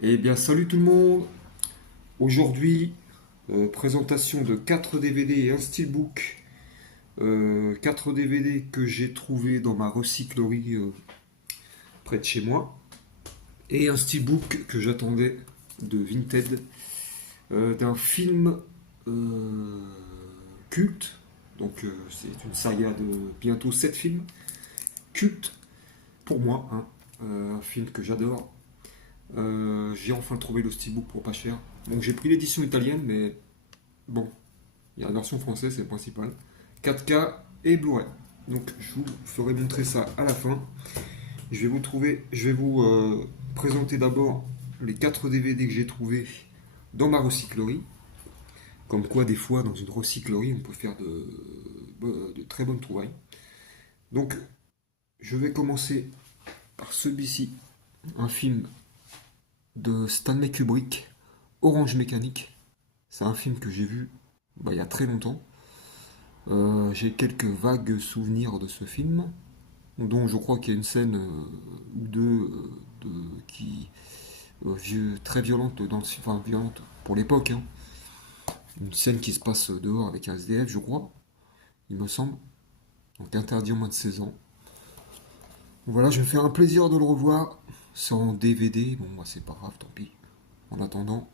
Eh bien, salut tout le monde! Aujourd'hui, présentation de 4 DVD et un steelbook. 4 DVD que j'ai trouvé dans ma recyclerie près de chez moi. Et un steelbook que j'attendais de Vinted d'un film euh, culte. Donc, c'est une saga de bientôt 7 films. Culte pour moi, hein. Un film que j'adore. J'ai enfin trouvé le steelbook pour pas cher. Donc j'ai pris l'édition italienne, mais bon, il y a la version française, c'est le principal. 4K et Blu-ray. Donc je vous ferai montrer ça à la fin. Je vais vous présenter d'abord les 4 DVD que j'ai trouvés dans ma recyclerie. Comme quoi, des fois, dans une recyclerie, on peut faire de très bonnes trouvailles. Donc, je vais commencer par celui-ci, un film de Stanley Kubrick, Orange Mécanique. C'est un film que j'ai vu il y a très longtemps. J'ai quelques vagues souvenirs de ce film, dont je crois qu'il y a une scène ou deux très violente dans le film, enfin violente pour l'époque, hein. Une scène qui se passe dehors avec un SDF, je crois, il me semble. Donc interdit aux moins de 16 ans. Voilà, je vais me faire un plaisir de le revoir. C'est en DVD, bon, moi c'est pas grave, tant pis. En attendant,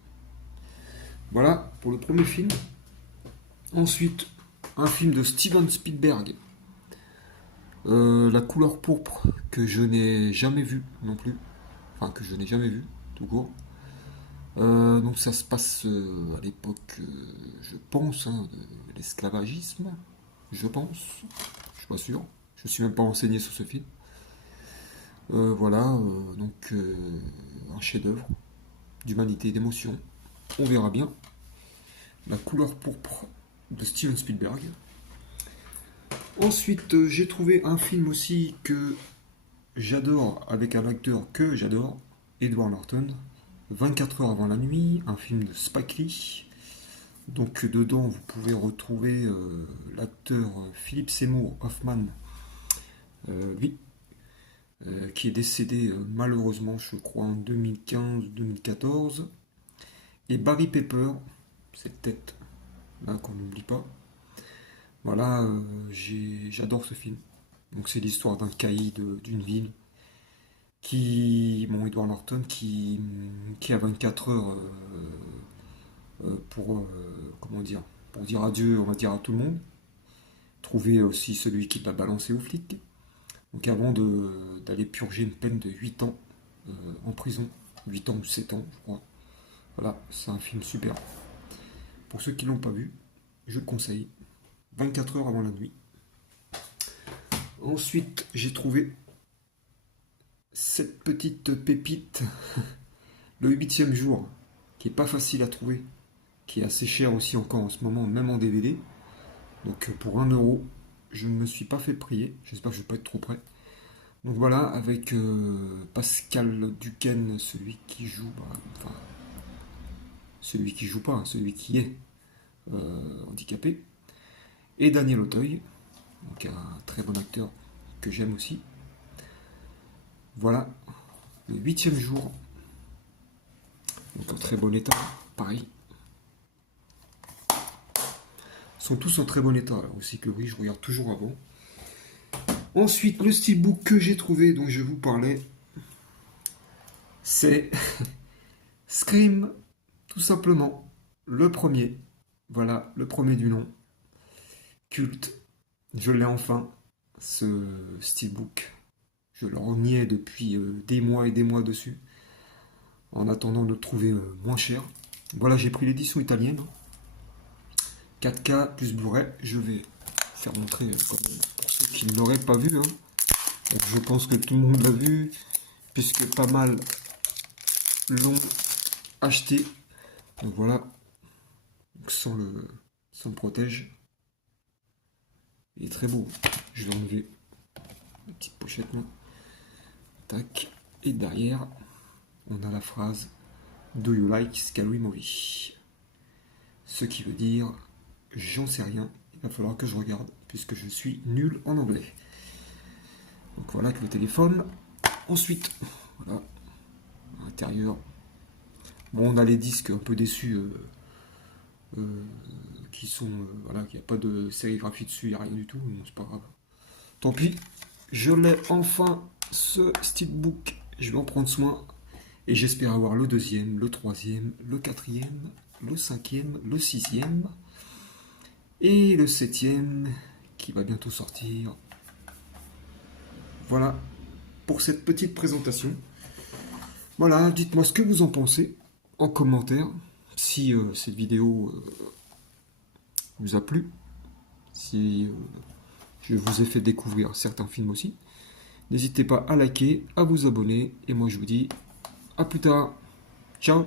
voilà pour le premier film. Ensuite, un film de Steven Spielberg, La couleur pourpre, que je n'ai jamais vu non plus. Enfin, que je n'ai jamais vu, tout court. Donc ça se passe à l'époque, je pense, hein, de l'esclavagisme. Je pense. Je suis pas sûr. Je suis même pas renseigné sur ce film. Voilà, donc un chef-d'œuvre d'humanité et d'émotion. On verra bien. La couleur pourpre de Steven Spielberg. Ensuite, j'ai trouvé un film aussi que j'adore, avec un acteur que j'adore, Edward Norton. 24 heures avant la nuit, un film de Spike Lee. Donc dedans, vous pouvez retrouver l'acteur Philip Seymour Hoffman, lui, qui est décédé malheureusement, je crois, en 2015-2014. Et Barry Pepper, cette tête là qu'on n'oublie pas. Voilà, j'adore ce film. Donc c'est l'histoire d'un caïd d'une ville bon, Edward Norton, qui a 24 heures comment dire, pour dire adieu, on va dire à tout le monde. Trouver aussi celui qui l'a balancé aux flics. Donc avant d'aller purger une peine de 8 ans en prison, 8 ans ou 7 ans, je crois. Voilà, c'est un film super. Pour ceux qui l'ont pas vu, je le conseille. 24 heures avant la nuit. Ensuite, j'ai trouvé cette petite pépite, le 8e jour, qui est pas facile à trouver, qui est assez cher aussi encore en ce moment, même en DVD. Donc pour 1 euro, je ne me suis pas fait prier. J'espère que je ne vais pas être trop près. Donc voilà, avec Pascal Duquesne, celui qui joue, enfin, celui qui joue pas, hein, celui qui est handicapé, et Daniel Auteuil, donc un très bon acteur que j'aime aussi. Voilà, le 8e jour, donc en très bon état, pareil. Ils sont tous en très bon état, là aussi que oui, je regarde toujours avant. Ensuite, le steelbook que j'ai trouvé, dont je vous parlais, c'est Scream, tout simplement, le premier. Voilà, le premier du nom. Culte. Je l'ai enfin, ce steelbook. Je le reniais depuis des mois et des mois dessus, en attendant de le trouver moins cher. Voilà, j'ai pris l'édition italienne. 4K plus Blu-ray. Je vais faire montrer pour ceux qui ne l'auraient pas vu, hein. Donc, je pense que tout le monde l'a vu, puisque pas mal l'ont acheté. Donc voilà, donc sans le protège. Il est très beau. Je vais enlever la petite pochette là. Tac. Et derrière, on a la phrase Do you like scary movie? Ce qui veut dire j'en sais rien, il va falloir que je regarde puisque je suis nul en anglais. Donc voilà avec le téléphone. Ensuite, voilà, à l'intérieur, Bon, on a les disques un peu déçus qui sont... voilà, qu'il n'y a pas de sérigraphie dessus, il n'y a rien du tout, mais bon, c'est pas grave. Tant pis, je l'ai enfin, ce steelbook, je vais en prendre soin. Et j'espère avoir le deuxième, le troisième, le quatrième, le cinquième, le sixième et le septième qui va bientôt sortir. Voilà pour cette petite présentation. Voilà, dites-moi ce que vous en pensez en commentaire. Si cette vidéo vous a plu, si je vous ai fait découvrir certains films aussi. N'hésitez pas à liker, à vous abonner. Et moi je vous dis à plus tard. Ciao.